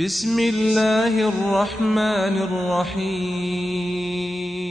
بسم الله الرحمن الرحيم.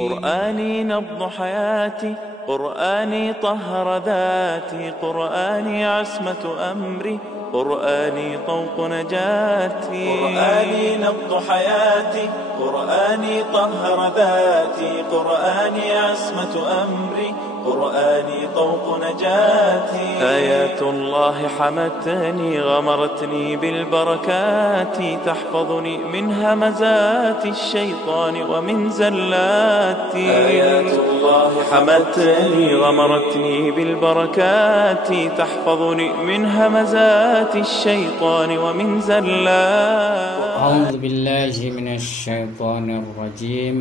قرآني نبض حياتي، قرآني طهر ذاتي، قرآني عصمة أمري، قرآني طوق نجاتي. قرآني نبض حياتي، قرآني طهر ذاتي، قرآني عصمة أمري، قرآني طوق نجاتي. آيات الله حمتني، غمرتني بالبركات، تحفظني من همزات الشيطان ومن زلاتي. آيات الله حمتني، غمرتني بالبركات، تحفظني من همزات الشيطان ومن زلاتي. أعوذ بالله من الشيطان الرجيم.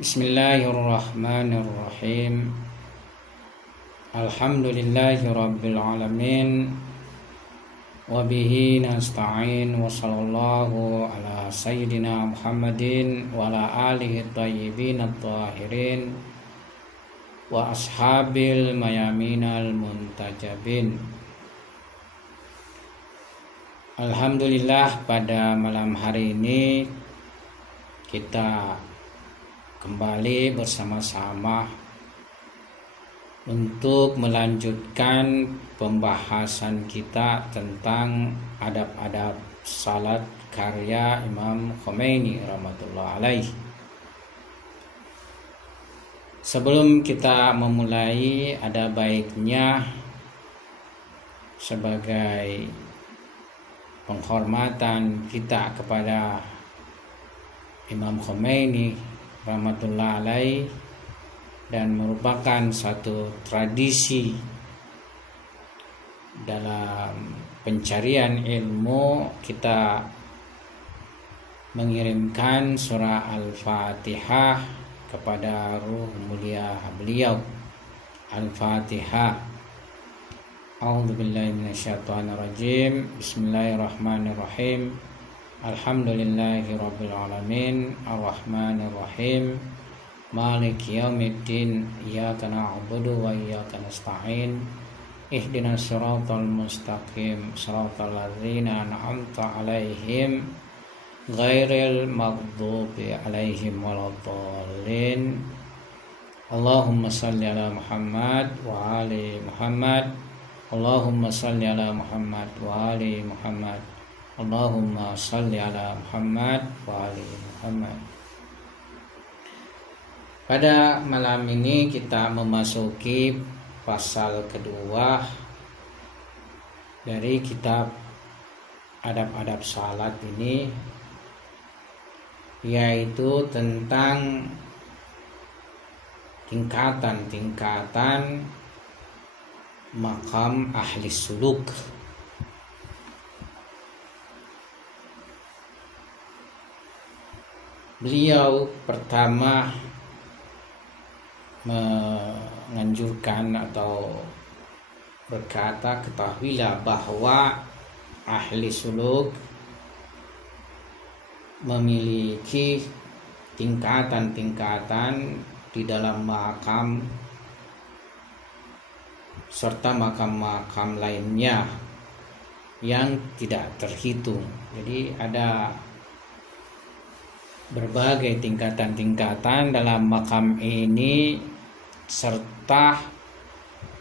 بسم الله الرحمن الرحيم. الحمد لله رب العالمين، وبه نستعين، وصلى الله على سيدنا محمد وعلى آله الطيبين الطاهرين وأصحاب الميامين المنتجبين. Alhamdulillah, pada malam hari ini kita kembali bersama-sama untuk melanjutkan pembahasan kita tentang adab-adab salat karya Imam Khomeini rahmatullah alaih. Sebelum kita memulai, ada baiknya sebagai penghormatan kita kepada Imam Khomeini rahmatullah alaih, dan merupakan satu tradisi dalam pencarian ilmu, kita mengirimkan surah Al-Fatihah kepada ruh mulia beliau. Al-Fatihah. A'udzubillahi minasyaitonirrajim. Bismillahirrahmanirrahim. Alhamdulillahi rabbil alamin, arrahmanirrahim, maliki yaumiddin, iyyaka na'budu wa iyyaka nasta'in, ihdinas siratal mustaqim, siratal ladzina an'amta 'alaihim ghairil maghdubi 'alaihim waladdallin. Allahumma shalli ala Muhammad wa ali Muhammad. Allahumma shalli ala Muhammad wa ali Muhammad. Allahumma shalli ala Muhammad wa ali Muhammad. Pada malam ini kita memasuki pasal kedua dari kitab adab-adab salat ini, yaitu tentang tingkatan-tingkatan makam ahli suluk. Beliau pertama menganjurkan atau berkata, ketahuilah bahwa ahli suluk memiliki tingkatan-tingkatan di dalam makam serta makam-makam lainnya yang tidak terhitung. Jadi ada berbagai tingkatan-tingkatan dalam makam ini serta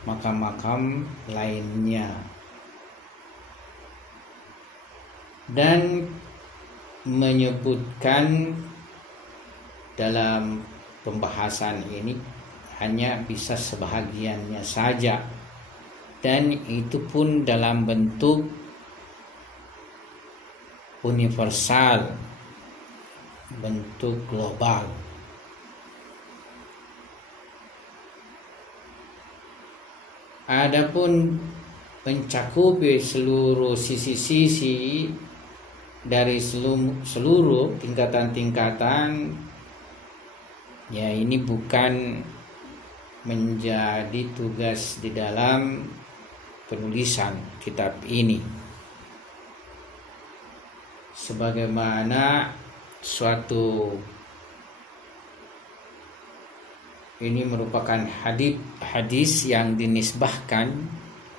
makam-makam lainnya, dan menyebutkan dalam pembahasan ini hanya bisa sebahagiannya saja, dan itu pun dalam bentuk universal, bentuk global. Adapun mencakupi seluruh sisi-sisi dari seluruh tingkatan-tingkatan, ya ini bukan menjadi tugas di dalam penulisan kitab ini, sebagaimana suatu ini merupakan hadis yang dinisbahkan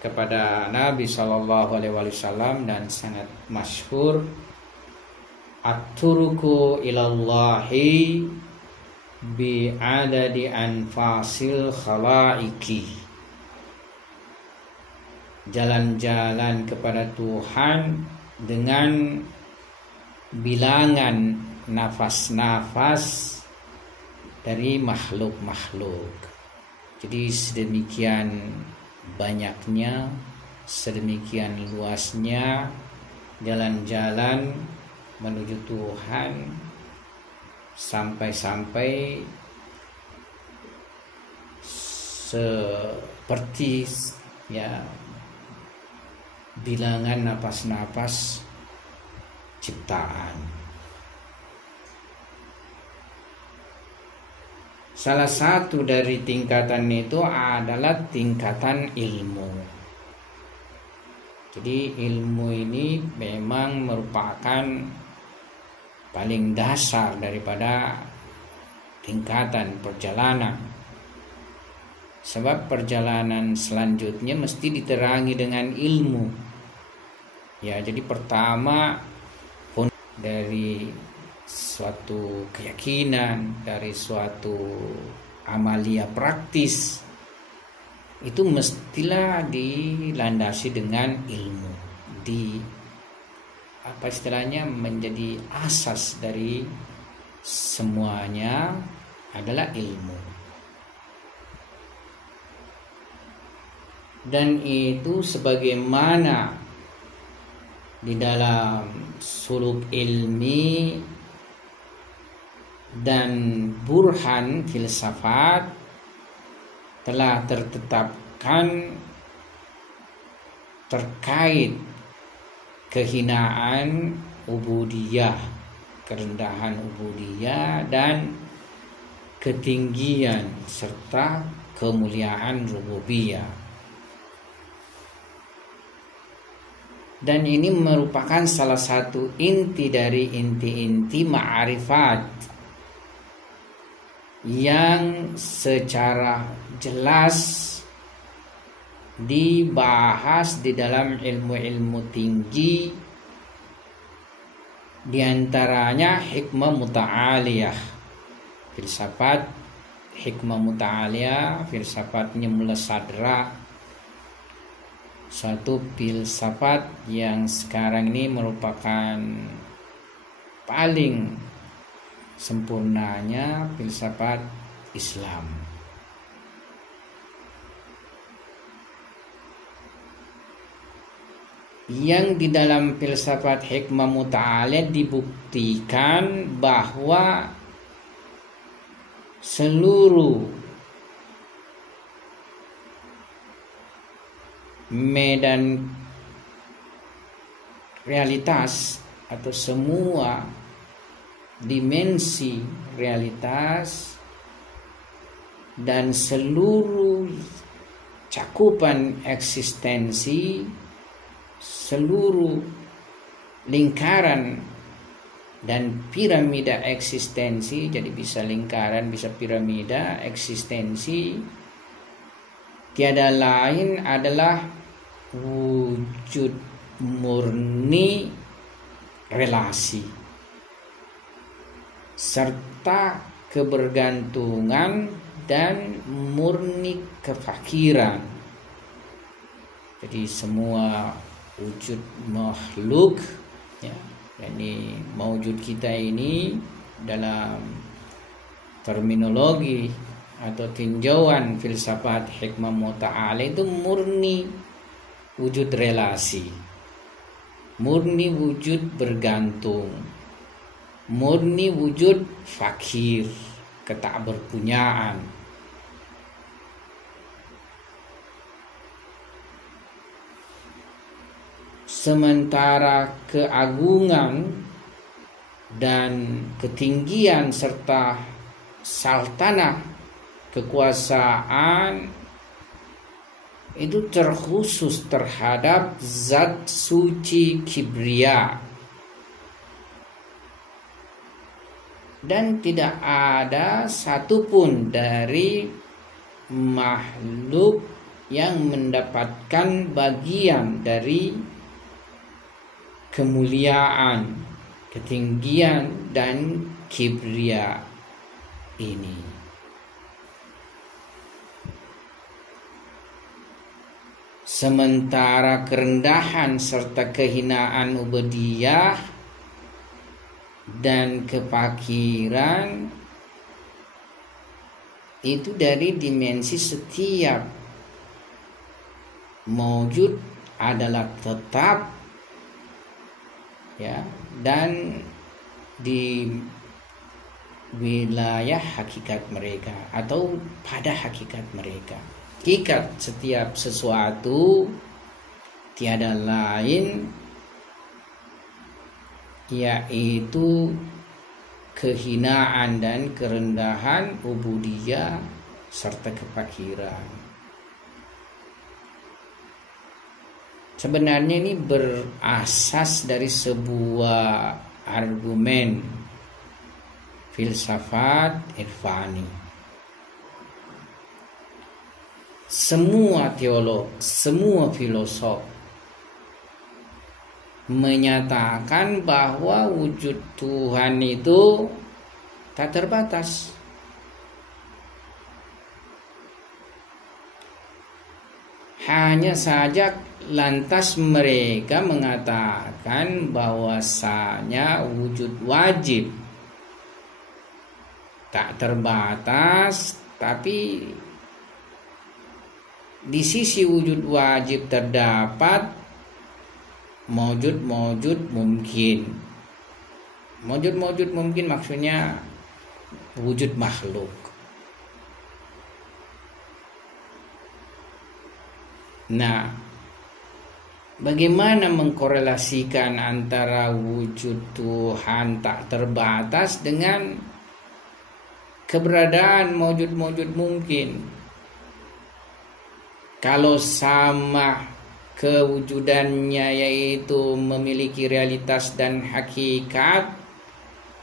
kepada Nabi Shallallahu Alaihi Wasallam dan sangat masyhur, at-turuku ilallahi bi adadi anfasil khalaiki. Jalan-jalan kepada Tuhan dengan bilangan nafas-nafas dari makhluk-makhluk. Jadi sedemikian banyaknya, sedemikian luasnya jalan-jalan menuju Tuhan, sampai-sampai seperti ya bilangan napas-napas ciptaan. Salah satu dari tingkatan itu adalah tingkatan ilmu. Jadi ilmu ini memang merupakan paling dasar daripada tingkatan perjalanan. Sebab perjalanan selanjutnya mesti diterangi dengan ilmu. Ya, jadi pertama pun dari suatu keyakinan, dari suatu amalia praktis, itu mestilah dilandasi dengan ilmu. Apa istilahnya, menjadi asas dari semuanya adalah ilmu. Dan itu sebagaimana di dalam suluk ilmi dan burhan filsafat telah tertetapkan terkait kehinaan ubudiyah, kerendahan ubudiyah, dan ketinggian serta kemuliaan rububiyah. Dan ini merupakan salah satu inti dari inti-inti ma'rifat yang secara jelas dibahas di dalam ilmu-ilmu tinggi, diantaranya hikmah muta'aliyah, filsafat hikmah muta'aliyah, filsafatnya Mulla Sadra, suatu filsafat yang sekarang ini merupakan paling sempurnanya filsafat Islam. Yang di dalam filsafat hikmah muta'aliyah dibuktikan bahwa seluruh medan realitas atau semua dimensi realitas dan seluruh cakupan eksistensi, seluruh lingkaran dan piramida eksistensi, jadi bisa lingkaran, bisa piramida eksistensi, tiada lain adalah wujud murni relasi serta kebergantungan dan murni kefakiran. Jadi semua wujud makhluk, ya, yani mawujud kita ini dalam terminologi atau tinjauan filsafat hikmah muta'aliyah itu murni wujud relasi, murni wujud bergantung, murni wujud fakir, ketakberpunyaan. Sementara keagungan dan ketinggian serta saltanah, kekuasaan itu terkhusus terhadap zat suci kibria, dan tidak ada satupun dari makhluk yang mendapatkan bagian dari kemuliaan, ketinggian dan kibria ini. Sementara kerendahan serta kehinaan ubudiyah dan kefakiran itu dari dimensi setiap mawjud adalah tetap, ya, dan di wilayah hakikat mereka atau pada hakikat mereka. Hakikat setiap sesuatu tiada lain yaitu kehinaan dan kerendahan ubudiyah serta kefakiran. Sebenarnya ini berasas dari sebuah argumen filsafat irfani. Semua teolog, semua filosof menyatakan bahwa wujud Tuhan itu tak terbatas. Hanya saja lantas mereka mengatakan bahwasanya wujud wajib tak terbatas, tapi di sisi wujud wajib terdapat mawjud mungkin. Mawjud mungkin maksudnya wujud makhluk. Nah, bagaimana mengkorelasikan antara wujud Tuhan tak terbatas dengan keberadaan mawjud mungkin? Kalau sama kewujudannya, yaitu memiliki realitas dan hakikat,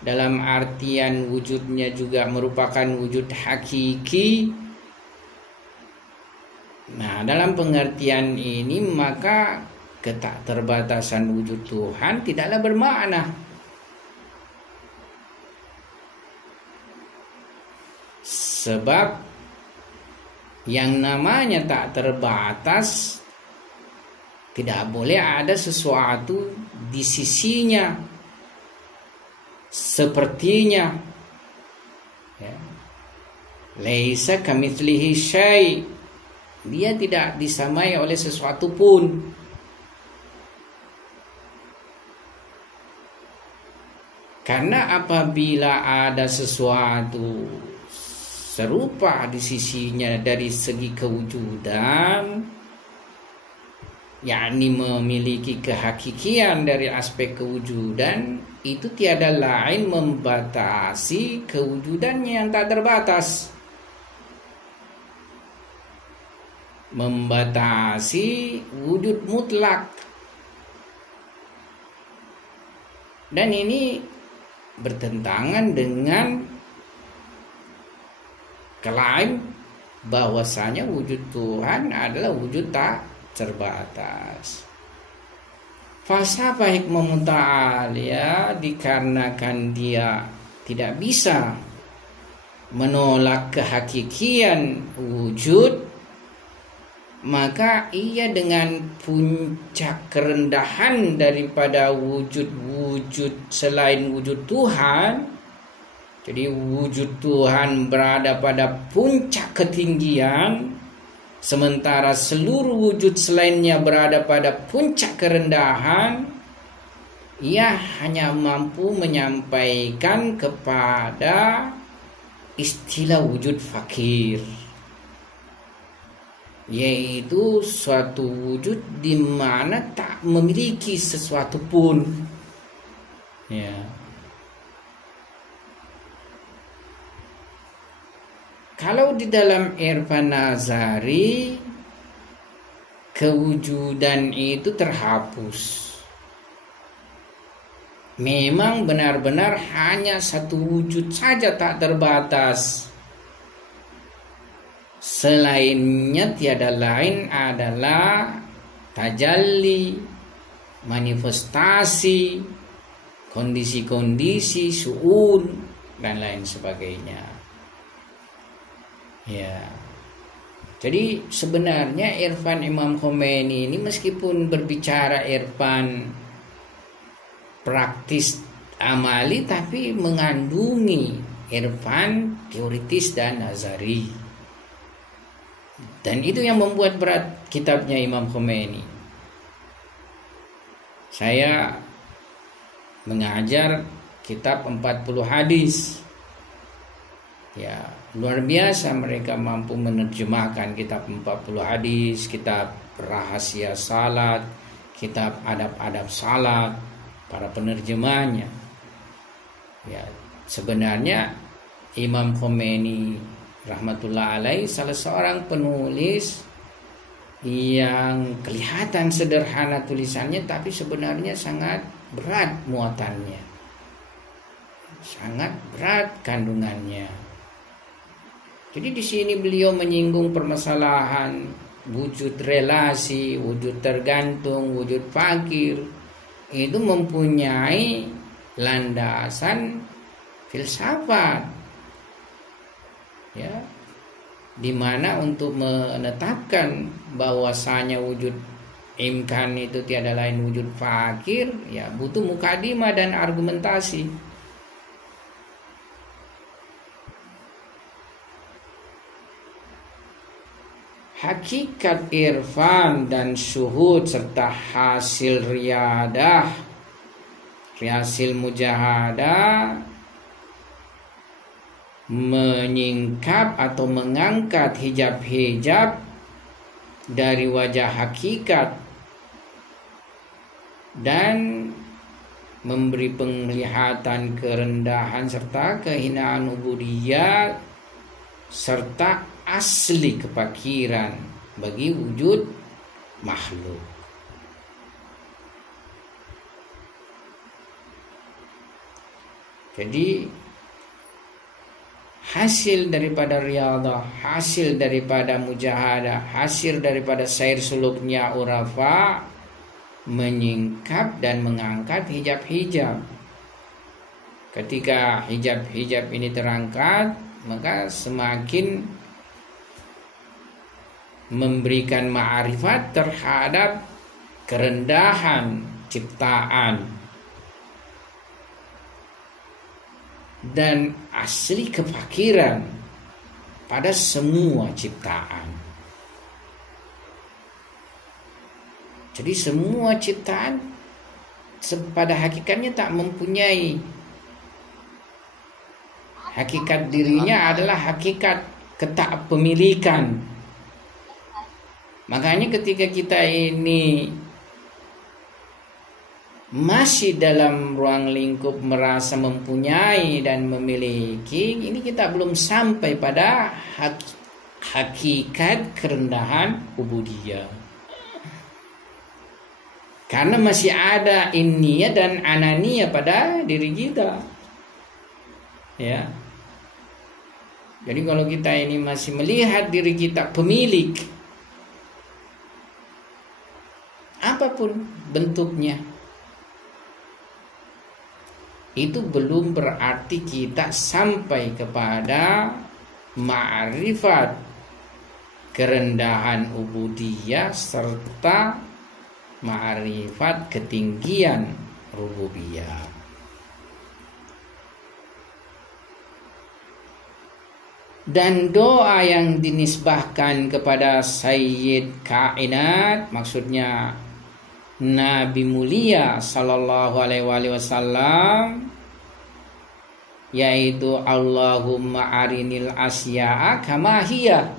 dalam artian wujudnya juga merupakan wujud hakiki. Nah, dalam pengertian ini maka ketakterbatasan wujud Tuhan tidaklah bermakna. Sebab yang namanya tak terbatas tidak boleh ada sesuatu di sisinya sepertinya, ya. Laisa kamitslihi syai', dia tidak disamai oleh sesuatu pun. Karena apabila ada sesuatu serupa di sisinya dari segi kewujudan, yakni memiliki kehakikian dari aspek kewujudan, itu tiada lain membatasi kewujudannya yang tak terbatas, membatasi wujud mutlak. Dan ini bertentangan dengan klaim bahwasanya wujud Tuhan adalah wujud tak terbatas. Falsafah hikmah muta'aliyah dikarenakan dia tidak bisa menolak kehakikian wujud, maka ia dengan puncak kerendahan daripada wujud-wujud selain wujud Tuhan. Jadi wujud Tuhan berada pada puncak ketinggian, sementara seluruh wujud selainnya berada pada puncak kerendahan. Ia hanya mampu menyampaikan kepada istilah wujud fakir, yaitu suatu wujud di mana tak memiliki sesuatu pun, ya. Kalau di dalam irfan nazari, kewujudan itu terhapus. Memang benar-benar hanya satu wujud saja tak terbatas. Selainnya tiada lain adalah tajalli, manifestasi, kondisi-kondisi, su'un dan lain sebagainya. Ya. Jadi sebenarnya irfan Imam Khomeini ini meskipun berbicara irfan praktis amali, tapi mengandungi irfan teoritis dan nazari. Dan itu yang membuat berat kitabnya Imam Khomeini. Saya mengajar kitab 40 hadis. Ya, luar biasa mereka mampu menerjemahkan kitab 40 hadis, kitab rahasia salat, kitab adab-adab salat, para penerjemahnya. Ya, sebenarnya Imam Khomeini rahmatullah alaih salah seorang penulis yang kelihatan sederhana tulisannya, tapi sebenarnya sangat berat muatannya, sangat berat kandungannya. Jadi di sini beliau menyinggung permasalahan wujud relasi, wujud tergantung, wujud fakir. Itu mempunyai landasan filsafat, ya, dimana untuk menetapkan bahwasanya wujud imkan itu tiada lain wujud fakir, ya butuh mukadimah dan argumentasi. Hakikat irfan dan syuhud serta hasil riyadah, hasil mujahadah menyingkap atau mengangkat hijab-hijab dari wajah hakikat dan memberi penglihatan kerendahan serta kehinaan ubudiyah serta asli kefakiran bagi wujud makhluk. Jadi hasil daripada riyadah, hasil daripada mujahadah, hasil daripada sair suluknya urafa menyingkap dan mengangkat hijab-hijab. Ketika hijab-hijab ini terangkat, maka semakin memberikan ma'rifat terhadap kerendahan ciptaan dan asli kefakiran pada semua ciptaan. Jadi semua ciptaan pada hakikatnya tak mempunyai hakikat dirinya, adalah hakikat ketakpemilikan. Makanya ketika kita ini masih dalam ruang lingkup merasa mempunyai dan memiliki, ini kita belum sampai pada hakikat kerendahan ubudiyah. Karena masih ada inniyah dan ananiyah pada diri kita. Ya. Jadi kalau kita ini masih melihat diri kita pemilik, apapun bentuknya, itu belum berarti kita sampai kepada ma'rifat kerendahan ubudiyah serta ma'rifat ketinggian rububiyah. Dan doa yang dinisbahkan kepada Sayyid Kainat, maksudnya Nabi mulia sallallahu alaihi wasallam, yaitu Allahumma arinil asya'a kama hiya.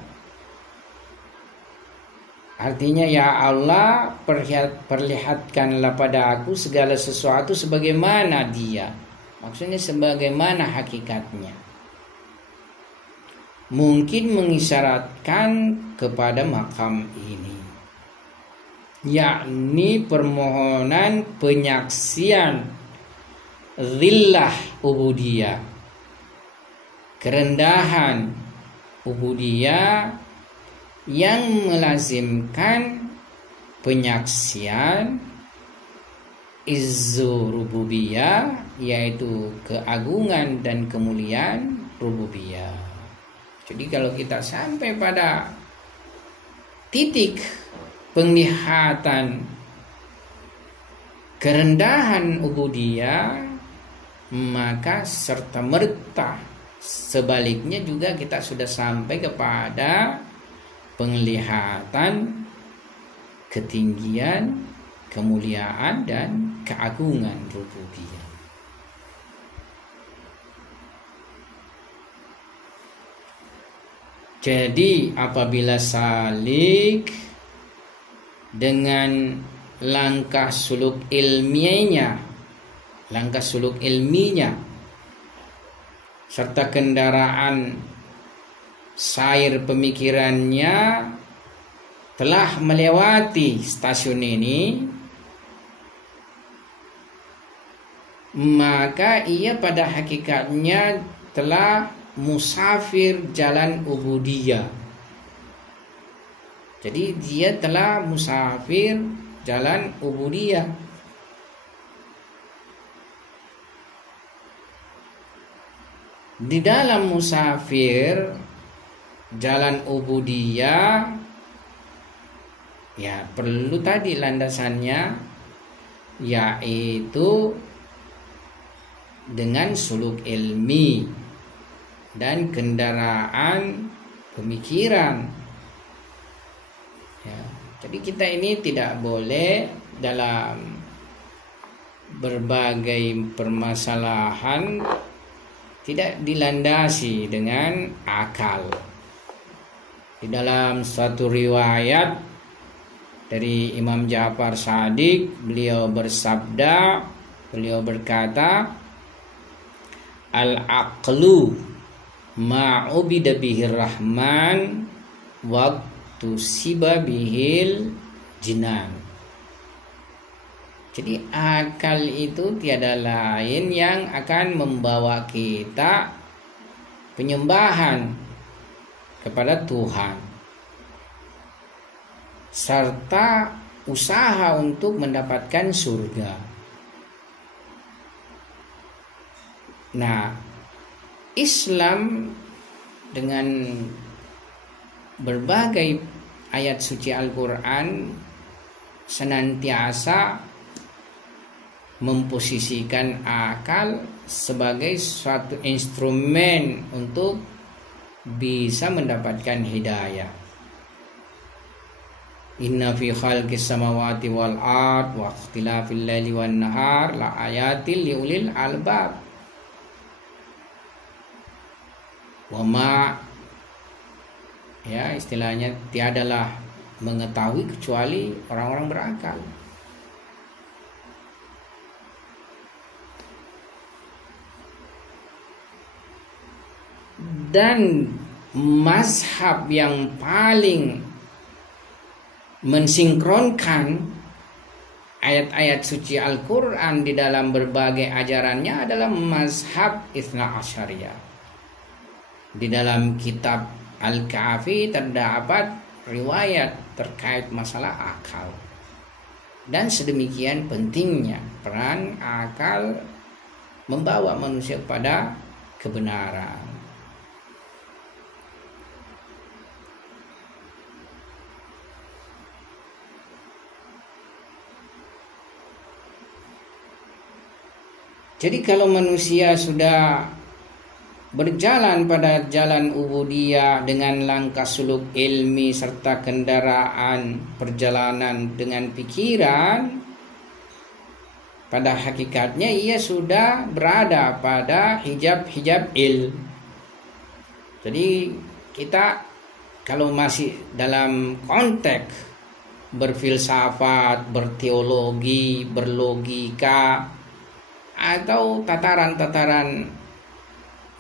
Artinya, ya Allah, perlihatkanlah pada aku segala sesuatu sebagaimana dia. Maksudnya sebagaimana hakikatnya. Mungkin mengisyaratkan kepada makam ini, yakni permohonan penyaksian zillah ubudiyah, kerendahan ubudiyah yang melazimkan penyaksian izzu rububiyah, yaitu keagungan dan kemuliaan rububiyah. Jadi kalau kita sampai pada titik penglihatan kerendahan ubudiyah, maka serta merta sebaliknya juga kita sudah sampai kepada penglihatan ketinggian, kemuliaan dan keagungan rububiyah. Jadi apabila salik dengan langkah suluk ilmiahnya, serta kendaraan sair pemikirannya telah melewati stasiun ini, maka ia pada hakikatnya telah musafir jalan ubudiyah. Jadi dia telah musafir jalan ubudiyah. Di dalam musafir jalan ubudiyah, ya perlu tadi landasannya, yaitu dengan suluk ilmi dan kendaraan pemikiran. Ya, jadi kita ini tidak boleh dalam berbagai permasalahan tidak dilandasi dengan akal. Di dalam suatu riwayat dari Imam Ja'far Shadiq, beliau berkata, al-aqlu ma'ubida bihir rahman waktu siba bihil jinan. Jadi akal itu tiada lain yang akan membawa kita penyembahan kepada Tuhan, serta usaha untuk mendapatkan surga. Nah, Islam dengan berbagai ayat suci Al-Quran senantiasa memposisikan akal sebagai suatu instrumen untuk bisa mendapatkan hidayah. Inna fi khalqis samawati wal ard wa ikhtilafil laili wan nahar la ayatil liulil albab. Wa ma, ya istilahnya tiadalah mengetahui kecuali orang-orang berakal. Dan mazhab yang paling mensinkronkan ayat-ayat suci Al-Quran di dalam berbagai ajarannya adalah mazhab Itsna Asyariyah. Di dalam kitab Al-Kafi terdapat riwayat terkait masalah akal. Dan sedemikian pentingnya peran akal membawa manusia pada kebenaran. Jadi kalau manusia sudah berjalan pada jalan ubudiyah dengan langkah suluk ilmi serta kendaraan perjalanan dengan pikiran, pada hakikatnya ia sudah berada pada hijab-hijab ilmu. Jadi kita kalau masih dalam konteks berfilsafat, berteologi, berlogika, atau tataran-tataran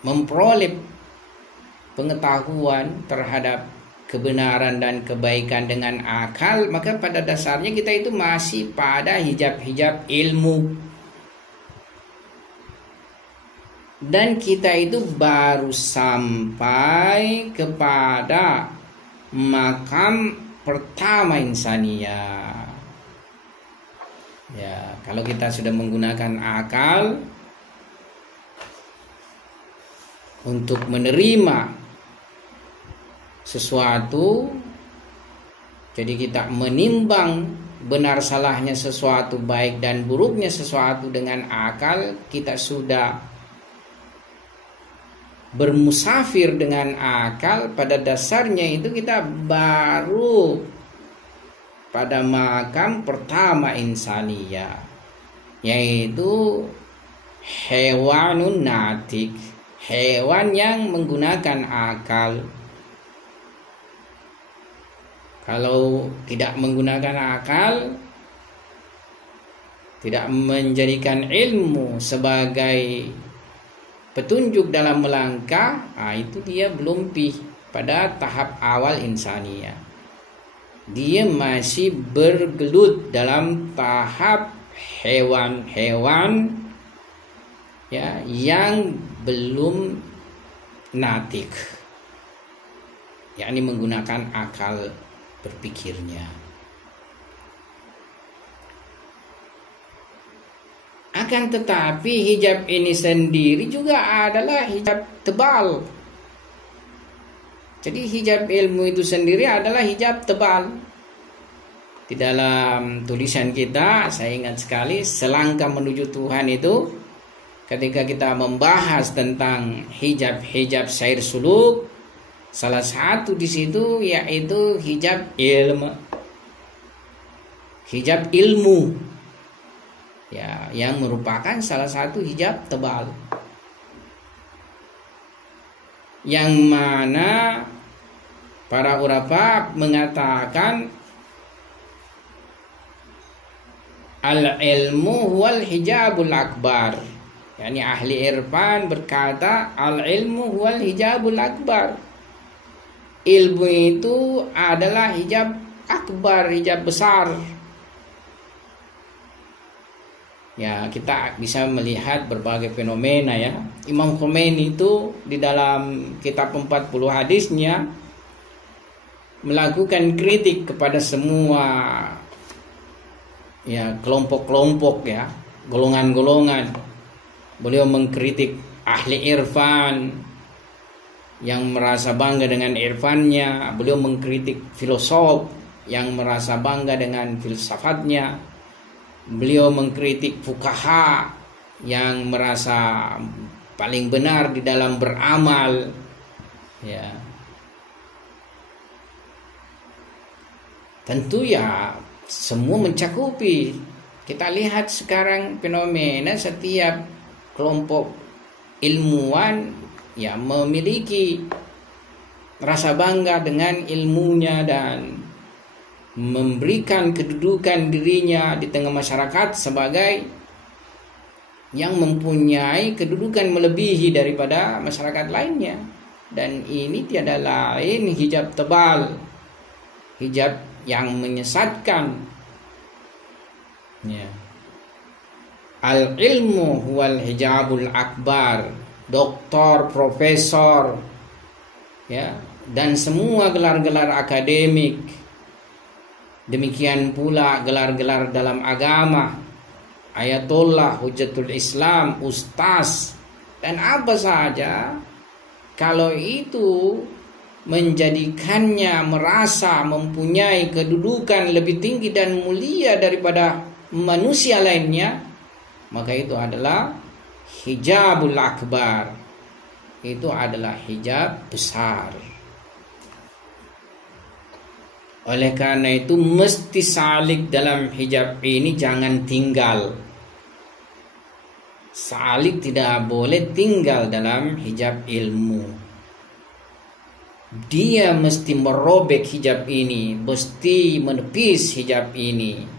memperoleh pengetahuan terhadap kebenaran dan kebaikan dengan akal, maka pada dasarnya kita itu masih pada hijab-hijab ilmu. Dan kita itu baru sampai kepada makam pertama insaniyah. Ya, kalau kita sudah menggunakan akal untuk menerima sesuatu, jadi kita menimbang benar salahnya sesuatu, baik dan buruknya sesuatu dengan akal, kita sudah bermusafir dengan akal. Pada dasarnya itu kita baru pada makam pertama insaniyah, yaitu hewanun natik, hewan yang menggunakan akal. Kalau tidak menggunakan akal, tidak menjadikan ilmu sebagai petunjuk dalam melangkah, itu dia belum pada tahap awal insaniyah. Dia masih bergelut dalam tahap hewan-hewan, ya, yang belum natik, yakni menggunakan akal berpikirnya. Akan tetapi hijab ini sendiri juga adalah hijab tebal. Jadi hijab ilmu itu sendiri adalah hijab tebal. Di dalam tulisan kita, saya ingat sekali, Selangkah Menuju Tuhan itu, ketika kita membahas tentang hijab Sair Suluk, salah satu di situ yaitu hijab ilmu, ya, yang merupakan salah satu hijab tebal, yang mana para ulama mengatakan al-ilmu huwal hijabul akbar. Yani ahli irfan berkata al-ilmu huwal hijabul akbar. Ilmu itu adalah hijab akbar, hijab besar. Ya, kita bisa melihat berbagai fenomena, ya. Imam Khomeini itu di dalam kitab 40 hadisnya melakukan kritik kepada semua, ya, kelompok-kelompok, ya, golongan-golongan. Beliau mengkritik ahli irfan yang merasa bangga dengan irfannya. Beliau mengkritik filosof yang merasa bangga dengan filsafatnya. Beliau mengkritik fuqaha yang merasa paling benar di dalam beramal, ya. Tentu, ya, semua mencakupi. Kita lihat sekarang fenomena setiap kelompok ilmuwan, ya, memiliki rasa bangga dengan ilmunya dan memberikan kedudukan dirinya di tengah masyarakat sebagai yang mempunyai kedudukan melebihi daripada masyarakat lainnya. Dan ini tiada lain hijab tebal, hijab yang menyesatkan, ya. Al-ilmu huwal hijabul akbar. Doktor, profesor, ya, dan semua gelar-gelar akademik, demikian pula gelar-gelar dalam agama, ayatullah, hujjatul Islam, ustaz, dan apa saja, kalau itu menjadikannya merasa mempunyai kedudukan lebih tinggi dan mulia daripada manusia lainnya, maka itu adalah hijabul akbar. Itu adalah hijab besar. Oleh karena itu mesti salik dalam hijab ini, jangan tinggal. Salik tidak boleh tinggal dalam hijab ilmu. Dia mesti merobek hijab ini, mesti menepis hijab ini.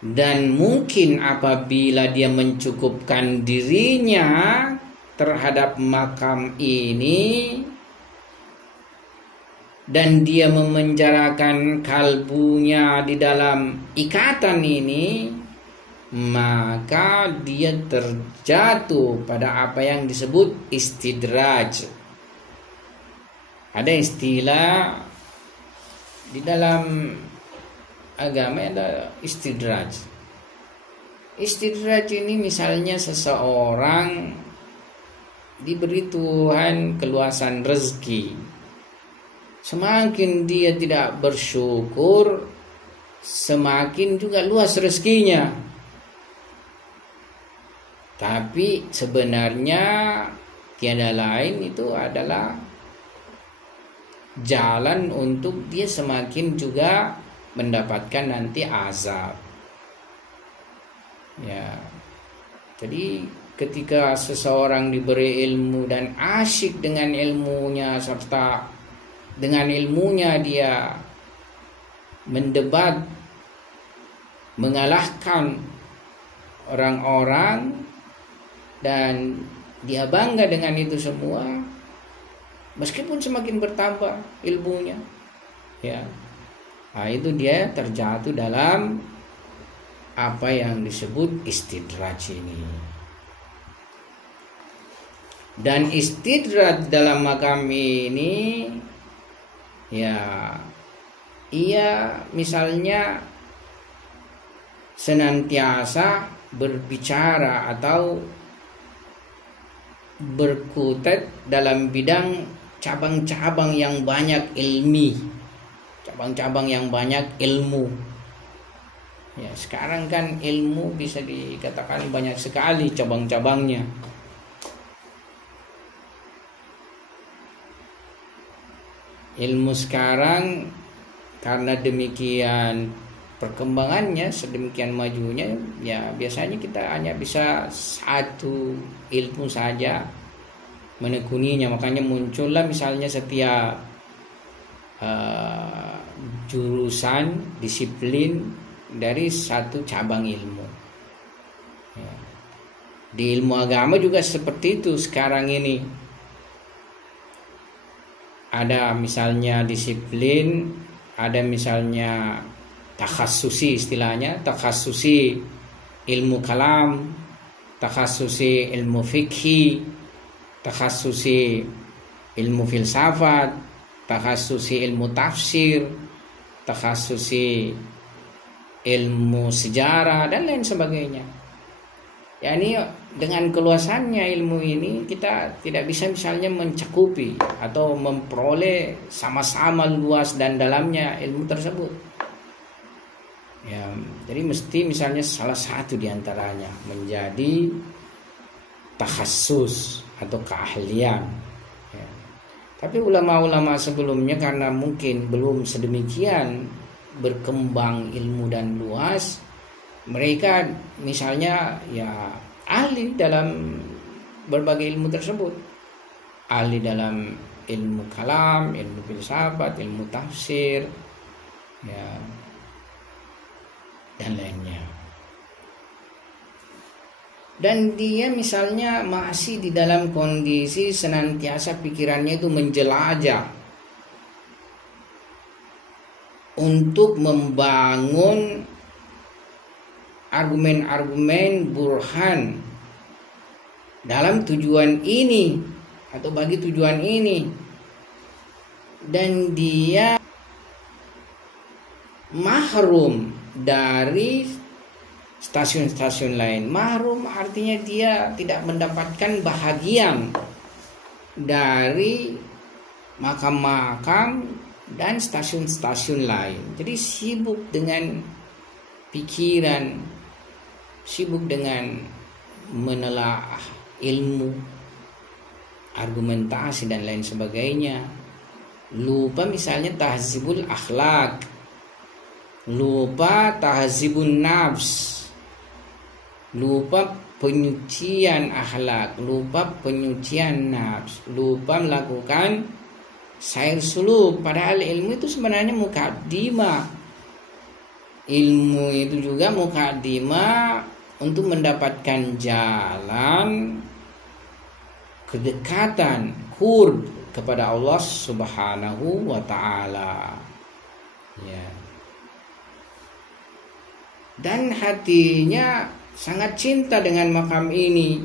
Dan mungkin apabila dia mencukupkan dirinya terhadap makam ini, dan dia memenjarakan kalbunya di dalam ikatan ini, maka dia terjatuh pada apa yang disebut istidraj. Ada istilah di dalam agama, ada istidraj. Istidraj ini misalnya seseorang diberi Tuhan keluasan rezeki, semakin dia tidak bersyukur, semakin juga luas rezekinya. Tapi sebenarnya tiada lain, itu adalah jalan untuk dia semakin juga mendapatkan nanti azab. Ya. Jadi ketika seseorang diberi ilmu dan asyik dengan ilmunya, serta dengan ilmunya dia mendebat, mengalahkan orang-orang, dan dia bangga dengan itu semua, meskipun semakin bertambah ilmunya, ya, nah itu dia terjatuh dalam apa yang disebut istidraj ini. Dan istidraj dalam makam ini, ya, ia misalnya senantiasa berbicara atau berkutat dalam bidang cabang-cabang yang banyak ilmi, cabang-cabang yang banyak ilmu. Ya, sekarang kan ilmu bisa dikatakan banyak sekali cabang-cabangnya. Ilmu sekarang karena demikian perkembangannya, sedemikian majunya, ya biasanya kita hanya bisa satu ilmu saja menekuninya. Makanya muncullah misalnya setiap jurusan, disiplin dari satu cabang ilmu. Ya. Di ilmu agama juga seperti itu sekarang ini. Ada misalnya disiplin, ada misalnya takhassusi, istilahnya takhassusi ilmu kalam, takhassusi ilmu fikhi, takhassusi ilmu filsafat, takhassusi ilmu tafsir, takhassusi ilmu sejarah, dan lain sebagainya. Ya, ini dengan keluasannya ilmu ini kita tidak bisa misalnya mencakupi atau memperoleh sama-sama luas dan dalamnya ilmu tersebut. Ya, jadi mesti misalnya salah satu diantaranya menjadi takhassus atau keahlian. Ya. Tapi ulama-ulama sebelumnya karena mungkin belum sedemikian berkembang ilmu dan luas, mereka misalnya ya ahli dalam berbagai ilmu tersebut, ahli dalam ilmu kalam, ilmu filsafat, ilmu tafsir, ya, dan lainnya. Dan dia misalnya masih di dalam kondisi senantiasa pikirannya itu menjelajah untuk membangun argumen-argumen burhan dalam tujuan ini atau bagi tujuan ini, dan dia mahrum dari stasiun-stasiun lain. Mahrum artinya dia tidak mendapatkan bahagian dari makam-makam dan stasiun-stasiun lain. Jadi sibuk dengan pikiran, sibuk dengan menelaah ilmu, argumentasi dan lain sebagainya. Lupa misalnya tahzibul akhlak, lupa tahzibun nafs, lupa penyucian akhlak, lupa penyucian nafs, lupa melakukan sair suluk. Padahal ilmu itu sebenarnya mukaddimah. Ilmu itu juga mukaddimah untuk mendapatkan jalan kedekatan, qurb kepada Allah Subhanahu wa taala. Ya. Dan hatinya sangat cinta dengan makam ini.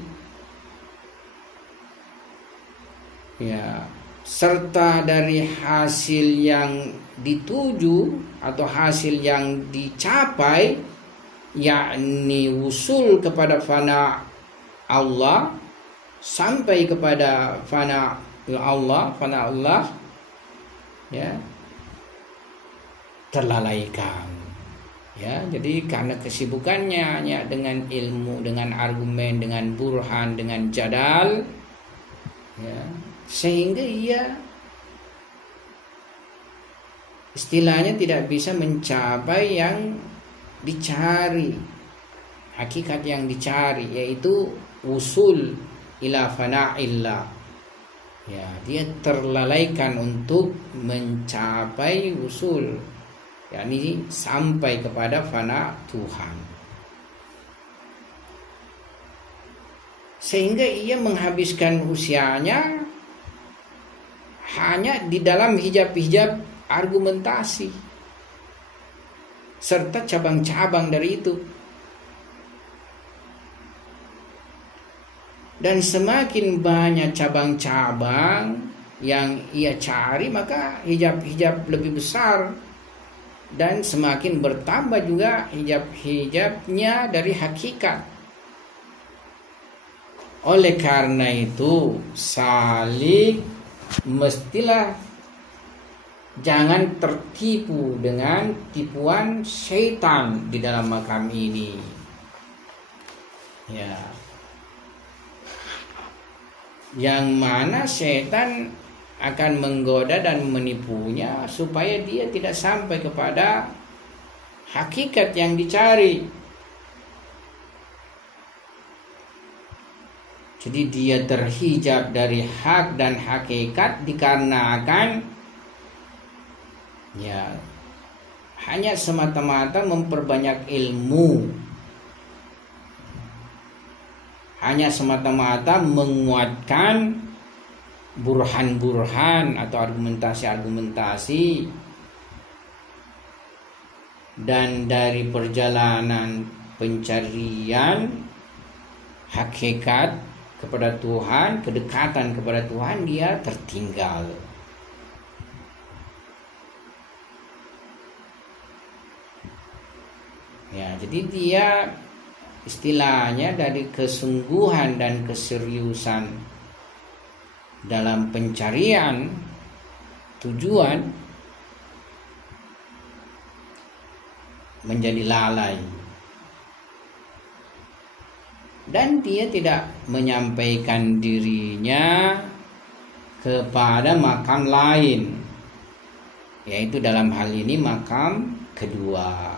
Ya, serta dari hasil yang dituju atau hasil yang dicapai, yakni usul kepada fana Allah, sampai kepada fana Allah, ya, terlalaikan. Ya, jadi karena kesibukannya hanya dengan ilmu, dengan argumen, dengan burhan, dengan jadal, ya, sehingga ia istilahnya tidak bisa mencapai yang dicari, hakikat yang dicari, yaitu usul ila fana'illah. Ya, dia terlalaikan untuk mencapai usul, yakni sampai kepada fana Tuhan, sehingga ia menghabiskan usianya hanya di dalam hijab-hijab argumentasi serta cabang-cabang dari itu. Dan semakin banyak cabang-cabang yang ia cari, maka hijab-hijab lebih besar, dan semakin bertambah juga hijab-hijabnya dari hakikat. Oleh karena itu, salik mestilah jangan tertipu dengan tipuan syaitan di dalam makam ini. Ya, yang mana syaitan akan menggoda dan menipunya supaya dia tidak sampai kepada hakikat yang dicari. Jadi dia terhijab dari hak dan hakikat dikarenakan ya hanya semata-mata memperbanyak ilmu, hanya semata-mata menguatkan burhan-burhan atau argumentasi-argumentasi, dan dari perjalanan pencarian hakikat kepada Tuhan, kedekatan kepada Tuhan, dia tertinggal. Ya, jadi dia istilahnya dari kesungguhan dan keseriusan dalam pencarian tujuan menjadi lalai, dan dia tidak menyampaikan dirinya kepada makam lain, yaitu dalam hal ini makam kedua.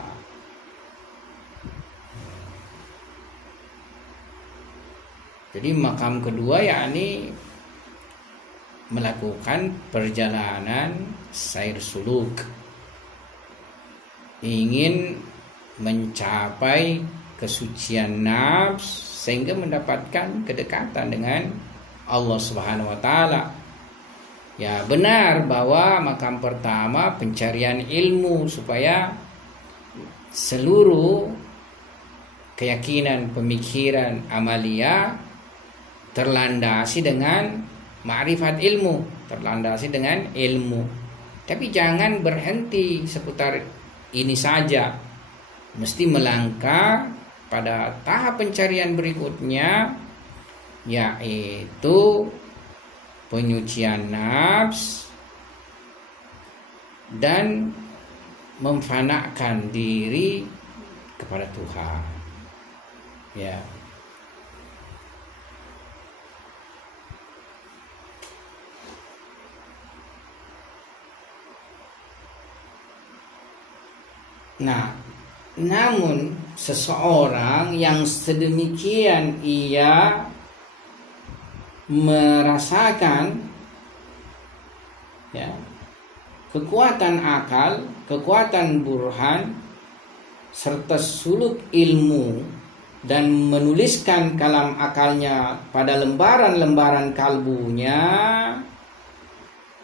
Jadi makam kedua yakni melakukan perjalanan sair suluk, ingin mencapai kesucian nafs sehingga mendapatkan kedekatan dengan Allah Subhanahu wa taala. Ya, benar bahwa makam pertama pencarian ilmu supaya seluruh keyakinan, pemikiran, amalia terlandasi dengan ma'rifat ilmu, terlandasi dengan ilmu. Tapi jangan berhenti seputar ini saja. Mesti melangkah pada tahap pencarian berikutnya, yaitu penyucian nafs dan memfanakan diri kepada Tuhan. Ya. Nah, namun seseorang yang sedemikian ia merasakan ya kekuatan akal, kekuatan burhan serta suluk ilmu, dan menuliskan kalam akalnya pada lembaran-lembaran kalbunya,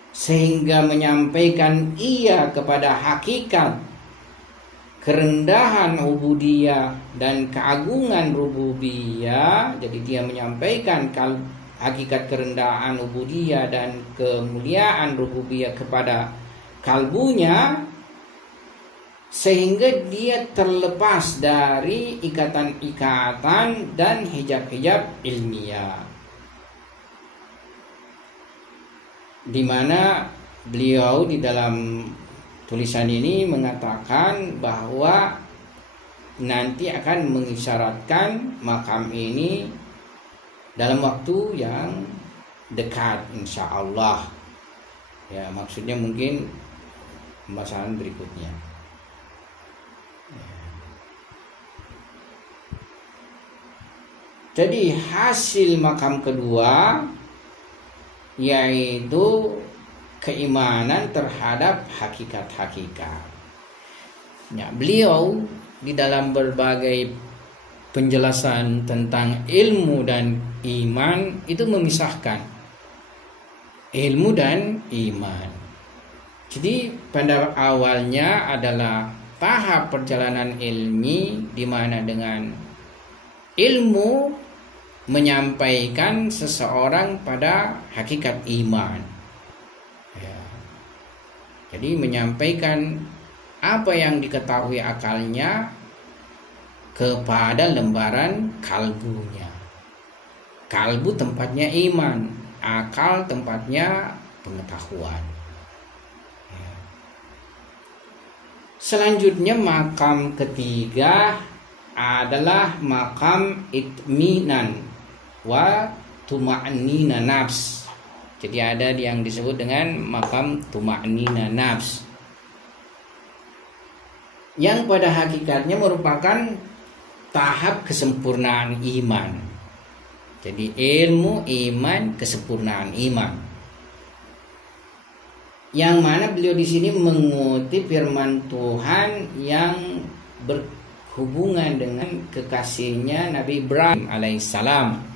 sehingga menyampaikan ia kepada hakikat kerendahan ubudiyah dan keagungan rububiyah. Jadi dia menyampaikan hakikat kerendahan ubudiyah dan kemuliaan rububiyah kepada kalbunya, sehingga dia terlepas dari ikatan-ikatan dan hijab-hijab ilmiah, di mana beliau di dalam tulisan ini mengatakan bahwa nanti akan mengisyaratkan makam ini dalam waktu yang dekat, insya Allah. Ya, maksudnya mungkin pembahasan berikutnya. Jadi hasil makam kedua yaitu keimanan terhadap hakikat-hakikat. Ya, beliau di dalam berbagai penjelasan tentang ilmu dan iman itu memisahkan ilmu dan iman. Jadi pada awalnya adalah tahap perjalanan ilmi, di mana dengan ilmu menyampaikan seseorang pada hakikat iman. Ya. Jadi menyampaikan apa yang diketahui akalnya kepada lembaran kalbunya. Kalbu tempatnya iman, akal tempatnya pengetahuan. Ya. Selanjutnya makam ketiga adalah makam itminan wa tuma'nina nafs. Jadi ada yang disebut dengan makam tuma'nina nafs, yang pada hakikatnya merupakan tahap kesempurnaan iman. Jadi ilmu, iman, kesempurnaan iman. Yang mana beliau di sini mengutip firman Tuhan yang berhubungan dengan kekasihnya Nabi Ibrahim alaihissalam.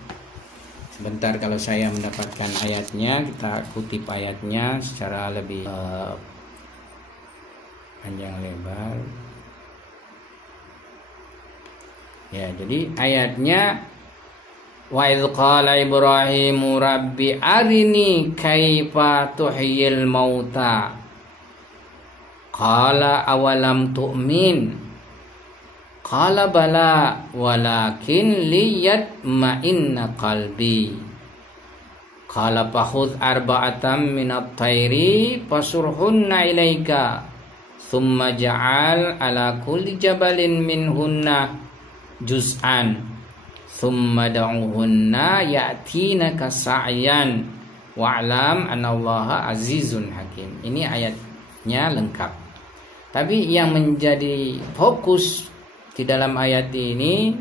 Sebentar, kalau saya mendapatkan ayatnya, kita kutip ayatnya secara lebih panjang lebar. Ya, jadi ayatnya, wa idz qala Ibrahimu rabbi arini kaifa tuhyil mauta qala awalam tu'min qala bala walakin liyatma'inna qalbi qala fakhudh arba'atan minat tayri fasurhunna ilaika thumma ja'al ala kulli jabalin minhunna juz'an thumma da'uhunna ya'tinaka sa'yan wa'lam anallaha azizun hakim. Ini ayatnya lengkap. Tapi yang menjadi fokus di dalam ayat ini,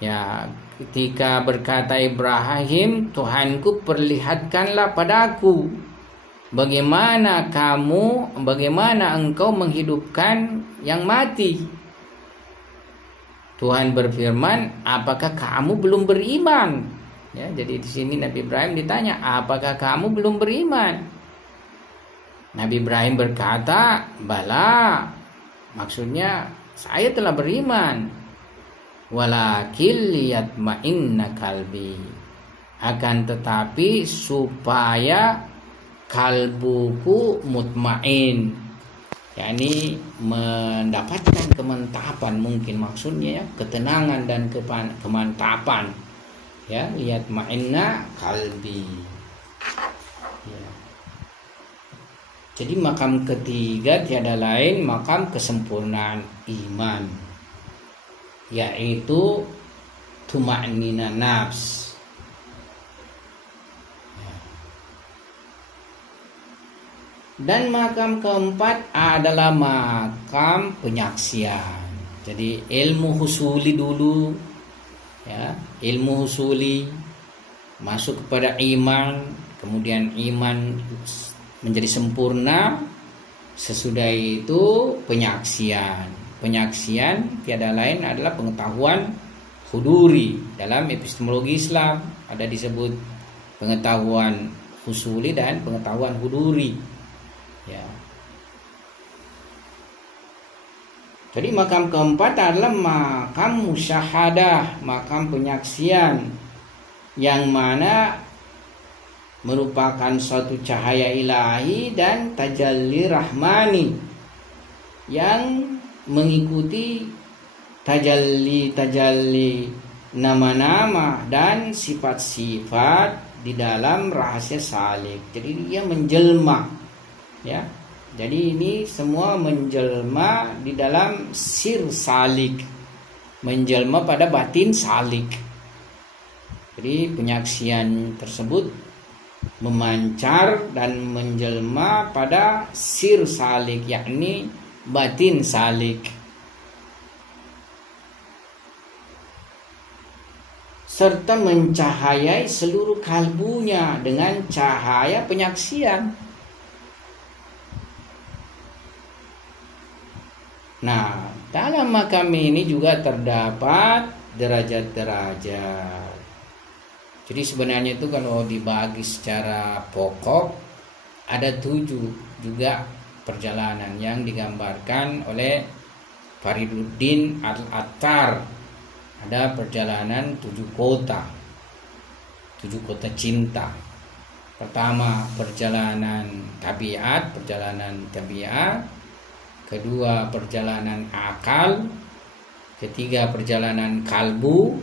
ya, ketika berkata Ibrahim, Tuhanku perlihatkanlah padaku bagaimana engkau menghidupkan yang mati. Tuhan berfirman, apakah kamu belum beriman? Ya, jadi di sini Nabi Ibrahim ditanya, apakah kamu belum beriman? Nabi Ibrahim berkata, bala, maksudnya saya telah beriman. Walakil liyatma'inna kalbi, akan tetapi supaya kalbuku mutmain, yakni mendapatkan kemantapan, mungkin maksudnya ya, ketenangan dan kemantapan. Ya, liyatma'inna kalbi. Ya. Jadi makam ketiga tiada lain makam kesempurnaan iman, yaitu tuma'nina nafs. Dan makam keempat adalah makam penyaksian. Jadi ilmu husuli dulu, ya, ilmu husuli masuk kepada iman, kemudian iman menjadi sempurna. Sesudah itu penyaksian. Penyaksian tiada lain adalah pengetahuan huduri. Dalam epistemologi Islam ada disebut pengetahuan husuli dan pengetahuan huduri. Ya. Jadi makam keempat adalah makam musyahadah, makam penyaksian, yang mana merupakan suatu cahaya ilahi dan tajalli rahmani yang mengikuti tajalli nama-nama dan sifat-sifat di dalam rahasia salik. Jadi dia menjelma, ya. Jadi ini semua menjelma di dalam sir salik, menjelma pada batin salik. Jadi penyaksian tersebut memancar dan menjelma pada sir salik, yakni batin salik, serta mencahayai seluruh kalbunya dengan cahaya penyaksian. Nah, dalam makam ini juga terdapat derajat-derajat. Jadi sebenarnya itu kalau dibagi secara pokok ada 7 juga perjalanan yang digambarkan oleh Fariduddin Al-Attar. Ada perjalanan 7 kota, 7 kota cinta. Pertama perjalanan tabiat, kedua perjalanan akal, ketiga perjalanan kalbu,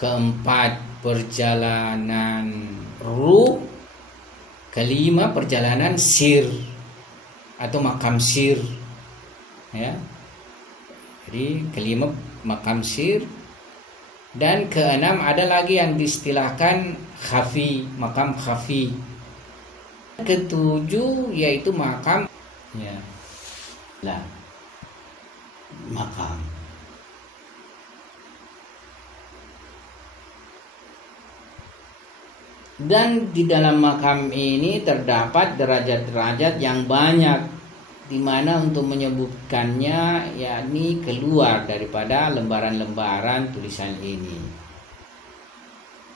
keempat perjalanan ruh, kelima perjalanan sir atau makam sir, ya. Jadi kelima makam sir, dan keenam ada lagi yang diistilahkan khafi, makam khafi. Ketujuh yaitu makam, ya, lah, makam. Dan di dalam makam ini terdapat derajat-derajat yang banyak, di mana untuk menyebutkannya yakni keluar daripada lembaran-lembaran tulisan ini.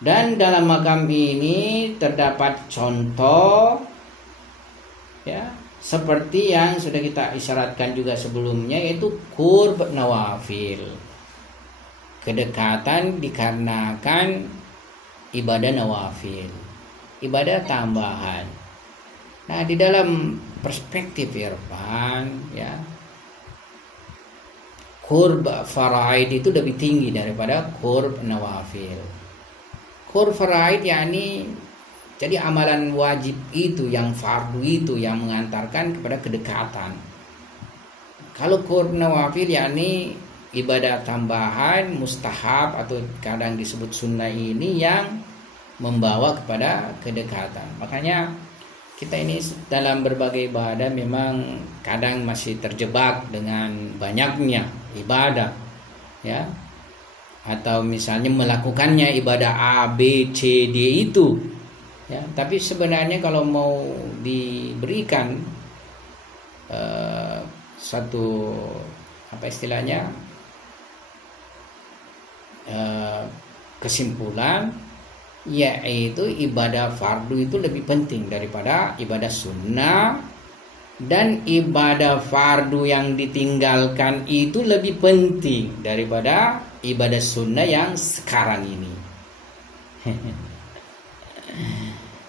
Dan dalam makam ini terdapat contoh, ya, seperti yang sudah kita isyaratkan juga sebelumnya, yaitu qurb nawafil. Kedekatan dikarenakan ibadah nawafil, ibadah tambahan. Nah, di dalam perspektif irfan, ya, qurb faraid itu lebih tinggi daripada qurb nawafil. Qurb faraid yakni jadi amalan wajib itu, yang fardu itu, yang mengantarkan kepada kedekatan. Kalau qurb nawafil yakni ibadah tambahan, mustahab atau kadang disebut sunnah, ini yang membawa kepada kedekatan. Makanya kita ini dalam berbagai ibadah memang kadang masih terjebak dengan banyaknya ibadah, ya, atau misalnya melakukannya ibadah A, B, C, D itu, ya. Tapi sebenarnya kalau mau diberikan satu apa istilahnya, kesimpulan, yaitu ibadah fardu itu lebih penting daripada ibadah sunnah, dan ibadah fardu yang ditinggalkan itu lebih penting daripada ibadah sunnah yang sekarang ini.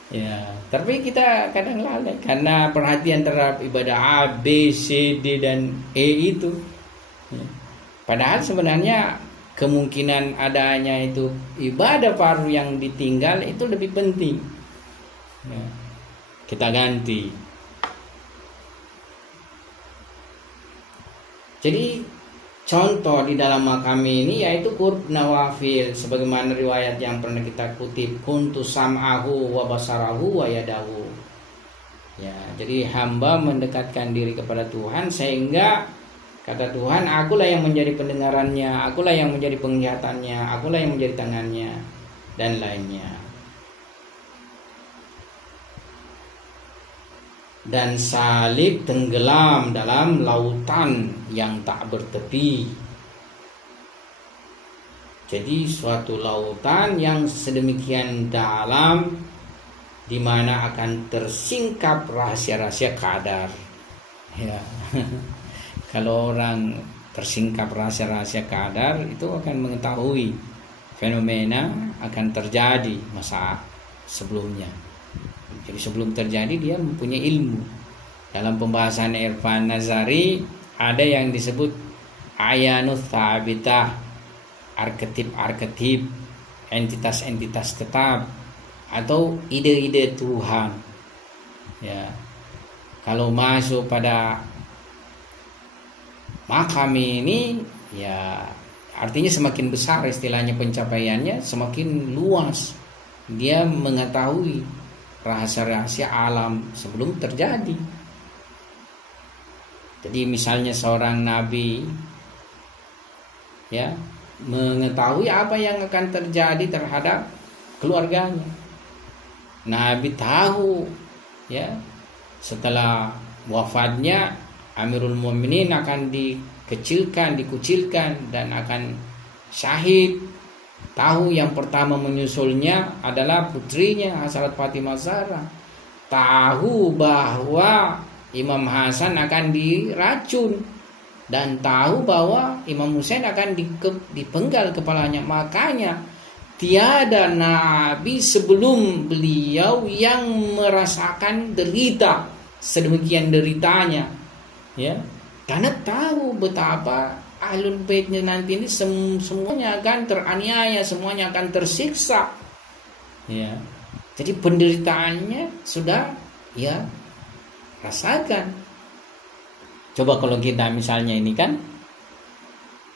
Ya, tapi kita kadang lalai karena perhatian terhadap ibadah A, B, C, D dan E itu. Padahal sebenarnya kemungkinan adanya itu ibadah fardu yang ditinggal itu lebih penting, ya. Kita ganti. Jadi contoh di dalam makam ini yaitu qurb nawafil, sebagaimana riwayat yang pernah kita kutip, kuntu sam'ahu wa basarahu wa yadahu. Ya, jadi hamba mendekatkan diri kepada Tuhan sehingga kata Tuhan, akulah yang menjadi pendengarannya, akulah yang menjadi penglihatannya, akulah yang menjadi tangannya, dan lainnya. Dan salik tenggelam dalam lautan yang tak bertepi. Jadi suatu lautan yang sedemikian dalam, di mana akan tersingkap rahasia-rahasia qadar, ya. Kalau orang tersingkap rahasia-rahasia qadar, itu akan mengetahui fenomena akan terjadi masa sebelumnya. Jadi sebelum terjadi dia mempunyai ilmu. Dalam pembahasan Irfan Nazari ada yang disebut ayanus thabitah, arketip-arketip, entitas-entitas tetap, atau ide-ide Tuhan. Ya, kalau masuk pada makam ini, ya artinya semakin besar istilahnya pencapaiannya, semakin luas dia mengetahui rahasia-rahasia alam sebelum terjadi. Jadi misalnya seorang nabi, ya, mengetahui apa yang akan terjadi terhadap keluarganya. Nabi tahu, ya, setelah wafatnya Amirul Mukminin akan dikucilkan dan akan syahid. Tahu yang pertama menyusulnya adalah putrinya Hazrat Fatimah Zahra. Tahu bahwa Imam Hasan akan diracun, dan tahu bahwa Imam Husain akan dipenggal kepalanya. Makanya tiada nabi sebelum beliau yang merasakan derita sedemikian deritanya, ya, karena tahu betapa Ahlul Baitnya nanti ini semuanya akan teraniaya, semuanya akan tersiksa, ya. Jadi penderitaannya sudah, ya, rasakan. Coba kalau kita misalnya ini kan,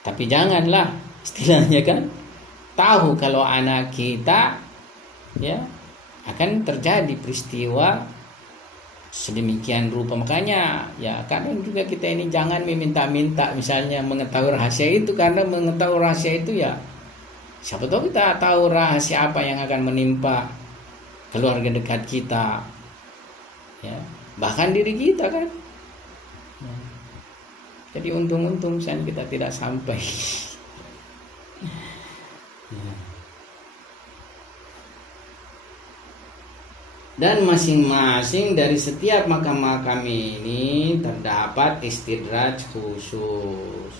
tapi janganlah istilahnya kan, tahu kalau anak kita, ya, akan terjadi peristiwa sedemikian rupa. Makanya ya kadang juga kita ini jangan meminta-minta misalnya mengetahui rahasia itu, karena mengetahui rahasia itu ya siapa tahu kita tahu rahasia apa yang akan menimpa keluarga dekat kita, ya, bahkan diri kita kan. Jadi untung-untung kita tidak sampai. Dan masing-masing dari setiap makam-makam ini terdapat istidraj khusus,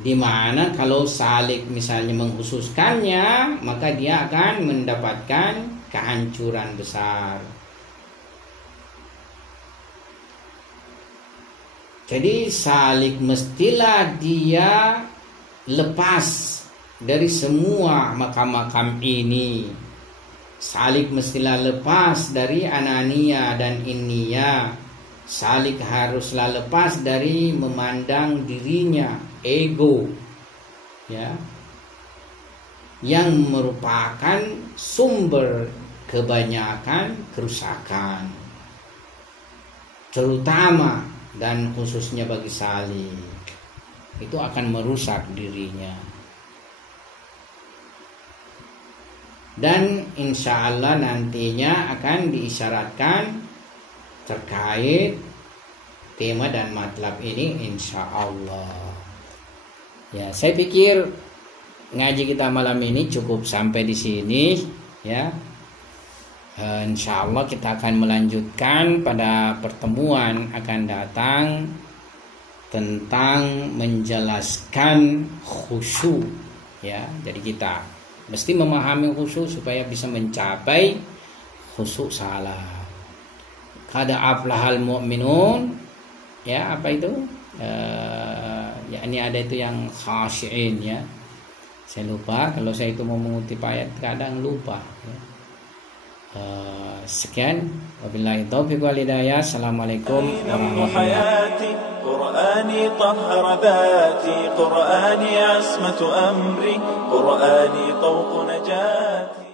di mana kalau salik misalnya mengkhususkannya, maka dia akan mendapatkan kehancuran besar. Jadi salik mestilah dia lepas dari semua makam-makam ini. Salik mestilah lepas dari anania dan innia. Salik haruslah lepas dari memandang dirinya, ego, ya, yang merupakan sumber kebanyakan kerusakan, terutama dan khususnya bagi salik. Itu akan merusak dirinya. Dan insya Allah nantinya akan diisyaratkan terkait tema dan matlab ini, insya Allah. Ya, saya pikir ngaji kita malam ini cukup sampai di sini, ya. Insya Allah kita akan melanjutkan pada pertemuan akan datang tentang menjelaskan khusyuk, ya. Jadi kita mesti memahami khusyuk supaya bisa mencapai khusyuk salah. Kada aflahal mu'minun, ya, apa itu? Ya, ini ada itu yang khashi'in, ya. Saya lupa, kalau saya itu mau mengutip ayat kadang lupa, ya. Sekian, wabillahi taufiq wal hidayah. Assalamualaikum warahmatullahi wabarakatuh. قرآني طهر ذاتي، قرآني عصمة أمري، قرآني طوق نجاتي.